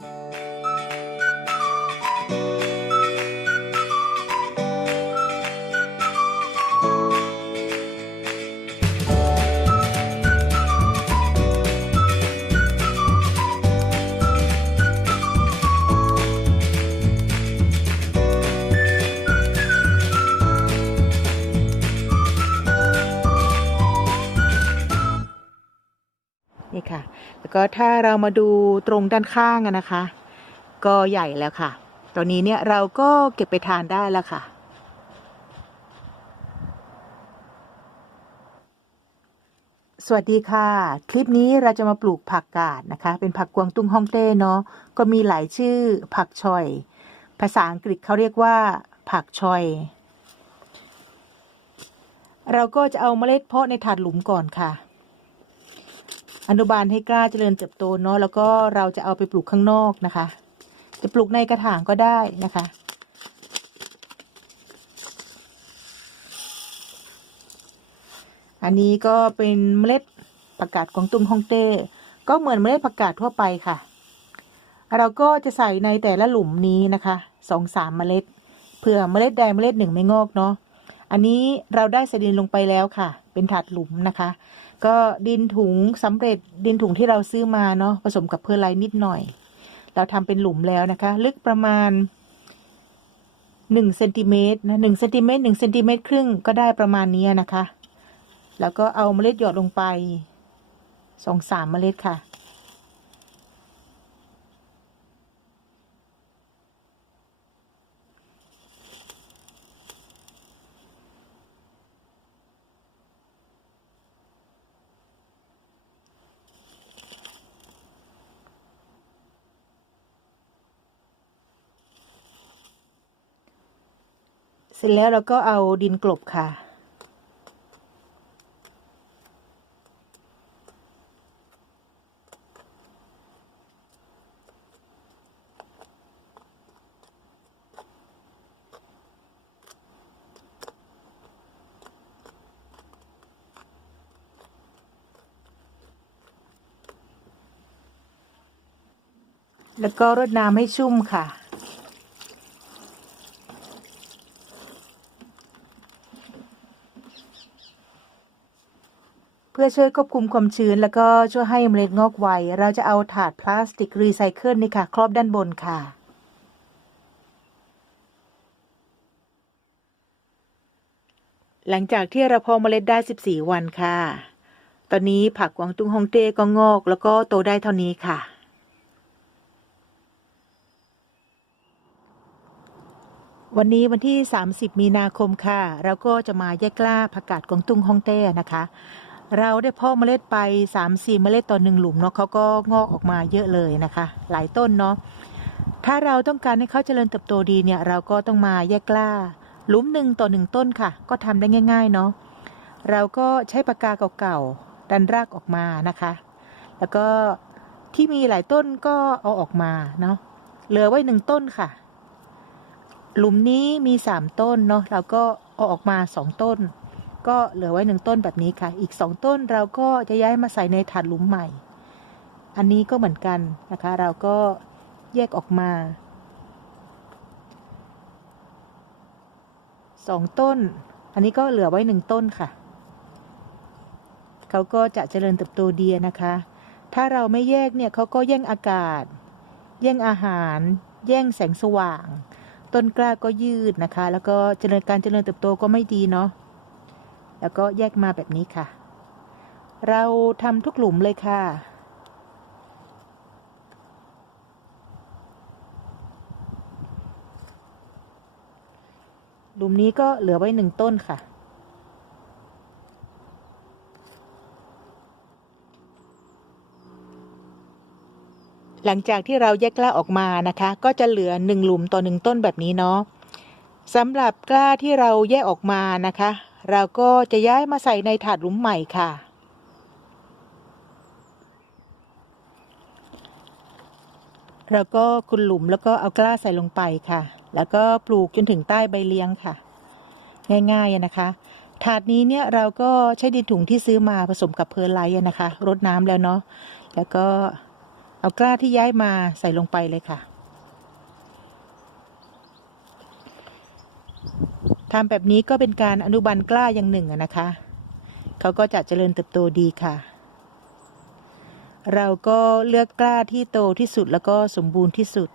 นี่ ก็ถ้าเรามาดูตรงด้านข้างนะคะ ก็ใหญ่แล้วค่ะ ตอนนี้เนี่ยเราก็เก็บไปทานได้แล้วค่ะ สวัสดีค่ะ คลิปนี้เราจะมาปลูกผักกาดนะคะ เป็นผักกวางตุ้งฮ่องเต้เนาะก็มีหลายชื่อผักชอย ภาษาอังกฤษเขาเรียกว่า ผักชอย เราก็จะเอาเมล็ดเพาะในถาดหลุมก่อนค่ะ อนุบาลให้กล้าเจริญเติบโตเนาะแล้วก็เราจะเอาไปปลูกข้างนอกนะคะ จะปลูกในกระถางก็ได้นะคะอันนี้ก็เป็นเมล็ดผักกาดกวางตุ้งฮ่องเต้ ก็เหมือนเมล็ดผักกาดทั่วไปค่ะ เราก็จะใส่ในแต่ละหลุมนี้นะคะสองสามเมล็ดเผื่อเมล็ดใดเมล็ดหนึ่งไม่งอกเนาะ อันนี้เราได้ใส่ดินลงไปแล้วค่ะ เป็นถาดหลุมนะคะ ก็ดินถุงสำเร็จดินถุงที่เราซื้อมาเนาะผสมกับเพอร์ไลท์นิดหน่อย เราทำเป็นหลุมแล้วนะคะ ลึกประมาณหนึ่งเซนติเมตรนะหนึ่งเซนติเมตรหนึ่งเซนติเมตรครึ่งก็ได้ประมาณนี้นะคะ แล้วก็เอาเมล็ดหยอดลงไปสองสามเมล็ดค่ะ เสร็จแล้วเราก็เอาดินกลบค่ะ แล้วก็รดน้ำให้ชุ่มค่ะ พื่อช่วยควบคุมความชื้น แล้วก็ช่วยให้เมล็ดงอกไว เราจะเอาถาดพลาสติกรีไซเคิลนี่ค่ะ ครอบด้านบนค่ะหลังจากที่เราเพาะเมล็ดได้ 14 วันค่ะ ตอนนี้ผักกวางตุ้งฮองเต้ก็งอกแล้วก็โตได้เท่านี้ค่ะ วันนี้วันที่ 30 มีนาคมค่ะ เราก็จะมาแยกกล้าผักกาดกวางตุ้งฮองเต้นะคะ เราได้เพาะเมล็ดไป 3-4 เมล็ดต่อหนึ่งหลุมเนาะเขาก็งอกออกมาเยอะเลยนะคะ หลายต้นเนาะถ้าเราต้องการให้เขาเจริญเติบโตดีเนี่ย เราก็ต้องมาแยกกล้า หลุมหนึ่งต่อหนึ่งต้นค่ะ ก็ทำได้ง่าย ๆ เนาะเราก็ใช้ปากกาเก่าๆดันรากออกมานะคะ แล้วก็ที่มีหลายต้นก็เอาออกมาเนาะเหลือไว้หนึ่งต้นค่ะ หลุมนี้มีสามต้นเนาะเราก็เอาออกมาสองต้น ก็เหลือไว้หนึ่งต้นแบบนี้ค่ะ อีกสองต้นเราก็จะย้ายมาใส่ในถาดหลุมใหม่ อันนี้ก็เหมือนกันนะคะ เราก็แยกออกมาสองต้น อันนี้ก็เหลือไว้หนึ่งต้นค่ะ เขาก็จะเจริญเติบโตดีนะคะ ถ้าเราไม่แยกเนี่ยเขาก็แย่งอากาศ แย่งอาหาร แย่งแสงสว่าง ต้นกล้าก็ยืดนะคะ แล้วก็เจริญการเจริญเติบโตก็ไม่ดีเนาะ แล้วก็แยกมาแบบนี้ค่ะ เราทำทุกหลุมเลยค่ะ หลุมนี้ก็เหลือไว้หนึ่งต้นค่ะ หลังจากที่เราแยกกล้าออกมานะคะ ก็จะเหลือหนึ่งหลุมต่อหนึ่งต้นแบบนี้เนาะสำหรับกล้าที่เราแยกออกมานะคะ เราก็จะย้ายมาใส่ในถาดหลุมใหม่ค่ะ เราก็คุนหลุมแล้วก็เอากล้าใส่ลงไปค่ะ แล้วก็ปลูกจนถึงใต้ใบเลี้ยงค่ะ ง่ายๆนะคะ ถาดนี้เนี่ยเราก็ใช้ดินถุงที่ซื้อมาผสมกับเพอร์ไลท์นะคะรดน้ำแล้วเนาะ แล้วก็เอากล้าที่ย้ายมาใส่ลงไปเลยค่ะ ทำแบบนี้ก็เป็นการอนุบาลกล้าอย่างหนึ่งนะคะ เขาก็จะเจริญเติบโตดีค่ะ เราก็เลือกกล้าที่โตที่สุดแล้วก็สมบูรณ์ที่สุด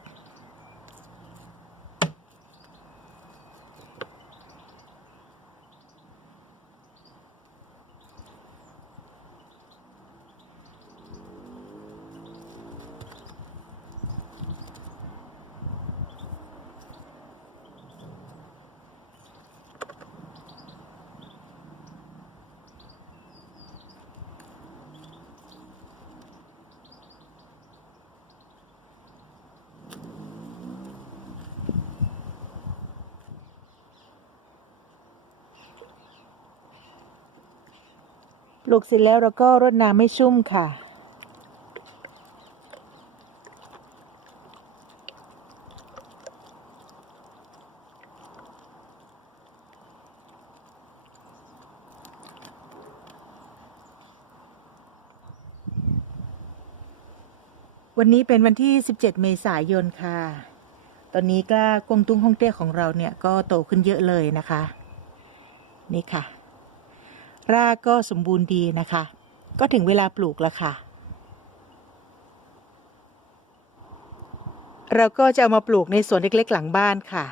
ปลูกเสร็จแล้วเราก็รดน้ำให้ชุ่มค่ะ วันนี้เป็นวันที่ 17 เมษายนค่ะ ตอนนี้กล้ากวงตุ้งฮ่องเต้ของเราเนี่ยก็โตขึ้นเยอะเลยนะคะ นี่ค่ะ รากก็สมบูรณ์ดีนะคะ ก็ถึงเวลาปลูกแล้วค่ะ เราก็จะเอามาปลูกในสวนเล็กๆ หลังบ้านค่ะ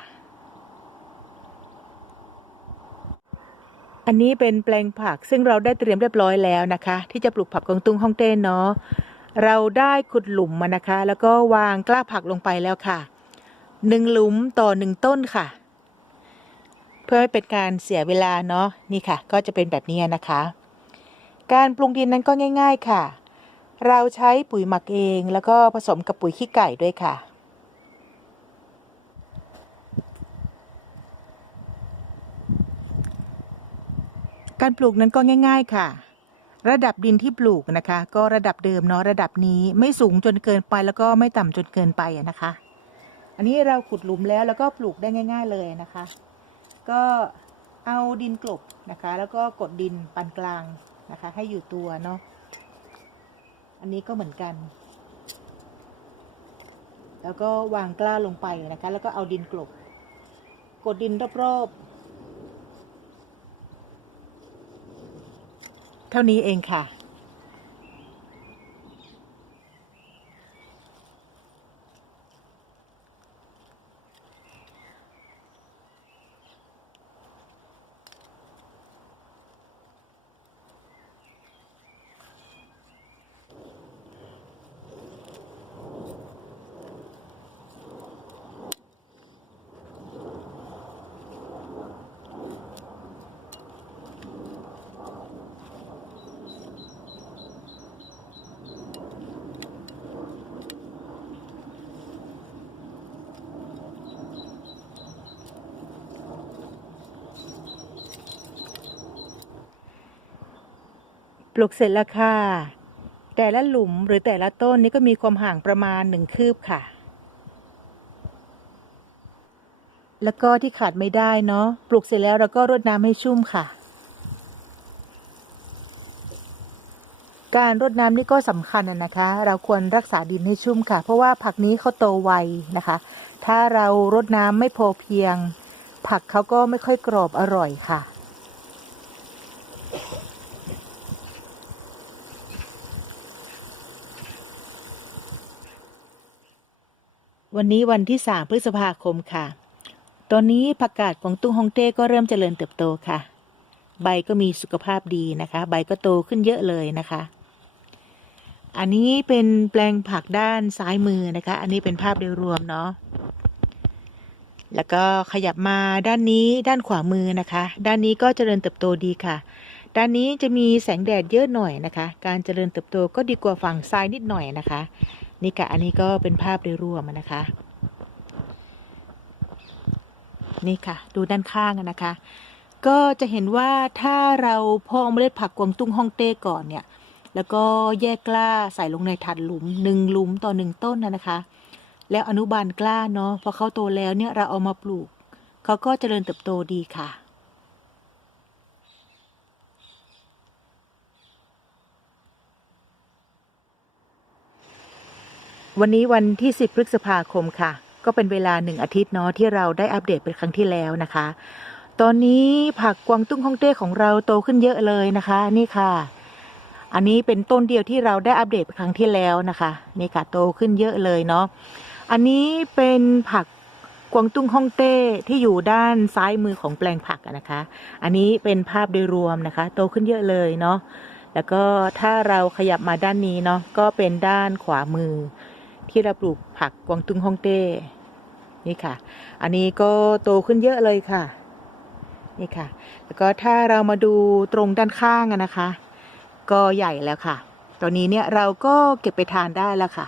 อันนี้เป็นแปลงผักซึ่งเราได้เตรียมเรียบร้อยแล้วนะคะ ที่จะปลูกผักกวางตุ้งฮ่องเต้นเนาะเราได้ขุดหลุมมานะคะ แล้วก็วางกล้าผักลงไปแล้วค่ะหนึ่งหลุมต่อหนึ่งต้นค่ะ พื่อไม่เป็นการเสียเวลาเนาะนี่ค่ะ ก็จะเป็นแบบนี้นะคะ การปรุงดินนั้นก็ง่าย ๆค่ะ เราใช้ปุ๋ยหมักเองแล้วก็ผสมกับปุ๋ยขี้ไก่ด้วยค่ะการปลูกนั้นก็ง่าย ๆค่ะ ระดับดินที่ปลูกนะคะ ก็ระดับเดิมเนาะระดับนี้ไม่สูงจนเกินไปแล้วก็ไม่ต่ำจนเกินไปนะคะ อันนี้เราขุดหลุมแล้วแล้วก็ปลูกได้ง่าย ๆเลยนะคะ ก็เอาดินกลบนะคะ แล้วก็กดดินปานกลางนะคะ ให้อยู่ตัวเนาะอันนี้ก็เหมือนกัน แล้วก็วางกล้าลงไปนะคะ แล้วก็เอาดินกลบ กดดินรอบๆ เท่านี้เองค่ะ ลูกเสร็จแล้วค่ะ แต่ละหลุมหรือแต่ละต้นนี้ก็มีความห่างประมาณหนึ่งคืบค่ะ แล้วก็ที่ขาดไม่ได้เนาะปลูกเสร็จแล้วเราก็รดน้ำให้ชุ่มค่ะ การรดน้ำนี่ก็สำคัญนะคะ เราควรรักษาดินให้ชุ่มค่ะ เพราะว่าผักนี้เขาโตไวนะคะ ถ้าเรารดน้ำไม่พอเพียง ผักเขาก็ไม่ค่อยกรอบอร่อยค่ะ วันนี้วันที่ 3 พฤษภาคมค่ะ ตอนนี้ผักกาดของตุ้งฮองเต้ก็เริ่มเจริญเติบโตค่ะ ใบก็มีสุขภาพดีนะคะ ใบก็โตขึ้นเยอะเลยนะคะ อันนี้เป็นแปลงผักด้านซ้ายมือนะคะ อันนี้เป็นภาพโดยรวมเนาะ แล้วก็ขยับมาด้านนี้ด้านขวามือนะคะ ด้านนี้ก็เจริญเติบโตดีค่ะ ด้านนี้จะมีแสงแดดเยอะหน่อยนะคะ การเจริญเติบโตก็ดีกว่าฝั่งซ้ายนิดหน่อยนะคะ นี่ค่ะอันนี้ก็เป็นภาพโดยรวมนะคะ นี่ค่ะ ดูด้านข้างนะคะ ก็จะเห็นว่าถ้าเราพาะเมล็ดผักกวางตุ้งฮ่องเต้ก่อนเนี่ย แล้วก็แยกกล้าใส่ลงในถาดหลุมหนึ่งหลุมต่อหนึ่งต้นนะนะคะ แล้วอนุบาลกล้าเนาะพอเขาโตแล้วเนี่ยเราเอามาปลูกเขาก็เจริญเติบโตดีค่ะ วันนี้วันที่ 10 พฤษภาคมค่ะ ก็เป็นเวลาหนึ่งอาทิตย์เนาะที่เราได้อัปเดตเป็นครั้งที่แล้วนะคะ ตอนนี้ผักกวางตุ้งฮ่องเต้ของเราโตขึ้นเยอะเลยนะคะ นี่ค่ะ อันนี้เป็นต้นเดียวที่เราได้อัปเดตไปครั้งที่แล้วนะคะนี่ค่ะโตขึ้นเยอะเลยเนาะอันนี้เป็นผักกวางตุ้งฮ่องเต้ที่อยู่ด้านซ้ายมือของแปลงผักนะคะ อันนี้เป็นภาพโดยรวมนะคะ โตขึ้นเยอะเลยเนาะแล้วก็ถ้าเราขยับมาด้านนี้เนาะก็เป็นด้านขวามือ ที่เราปลูกผักกวางตุ้งฮ่องเต้ นี่ค่ะ อันนี้ก็โตขึ้นเยอะเลยค่ะ นี่ค่ะ แล้วก็ถ้าเรามาดูตรงด้านข้างนะคะ ก็ใหญ่แล้วค่ะ ตอนนี้เนี่ยเราก็เก็บไปทานได้แล้วค่ะ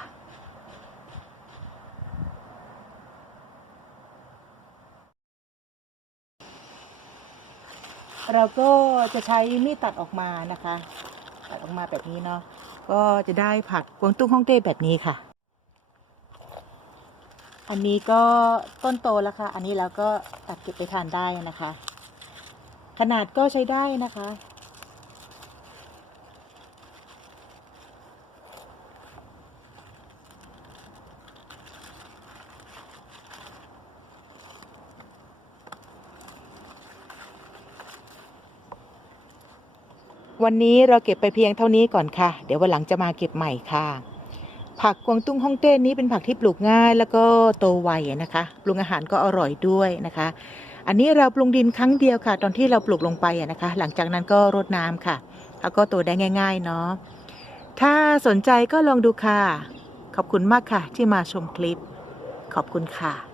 เราก็จะใช้มีดตัดออกมานะคะ ตัดออกมาแบบนี้เนาะก็จะได้ผักกวางตุ้งฮ่องเต้แบบนี้ค่ะ อันนี้ก็ต้นโตแล้วค่ะ อันนี้เราก็ตัดเก็บไปทานได้นะคะ ขนาดก็ใช้ได้นะคะ วันนี้เราเก็บไปเพียงเท่านี้ก่อนค่ะ เดี๋ยววันหลังจะมาเก็บใหม่ค่ะ ผักกวางตุ้งฮ่องเต้นี้เป็นผักที่ปลูกง่าย แล้วก็โตไวนะคะปรุงอาหารก็อร่อยด้วยนะคะ อันนี้เราปรุงดินครั้งเดียวค่ะ ตอนที่เราปลูกลงไปนะคะ หลังจากนั้นก็รดน้ำค่ะ แล้วก็โตได้ง่าย ๆ เนาะถ้าสนใจก็ลองดูค่ะ ขอบคุณมากค่ะที่มาชมคลิป ขอบคุณค่ะ